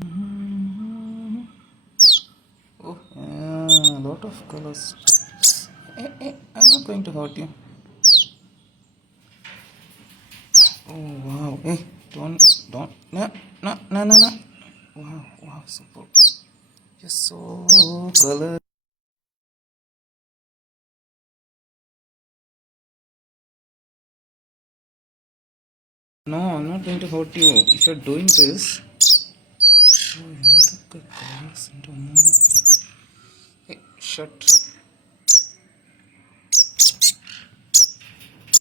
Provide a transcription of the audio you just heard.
Oh, yeah, a lot of colors. I'm not going to hurt you. Oh, wow. Hey, don't. No, no, no, no, no. Wow, wow, super. You're so color. No, I'm not going to hurt you. If you're doing this, oh, ఎందుకు colors into hey, shut.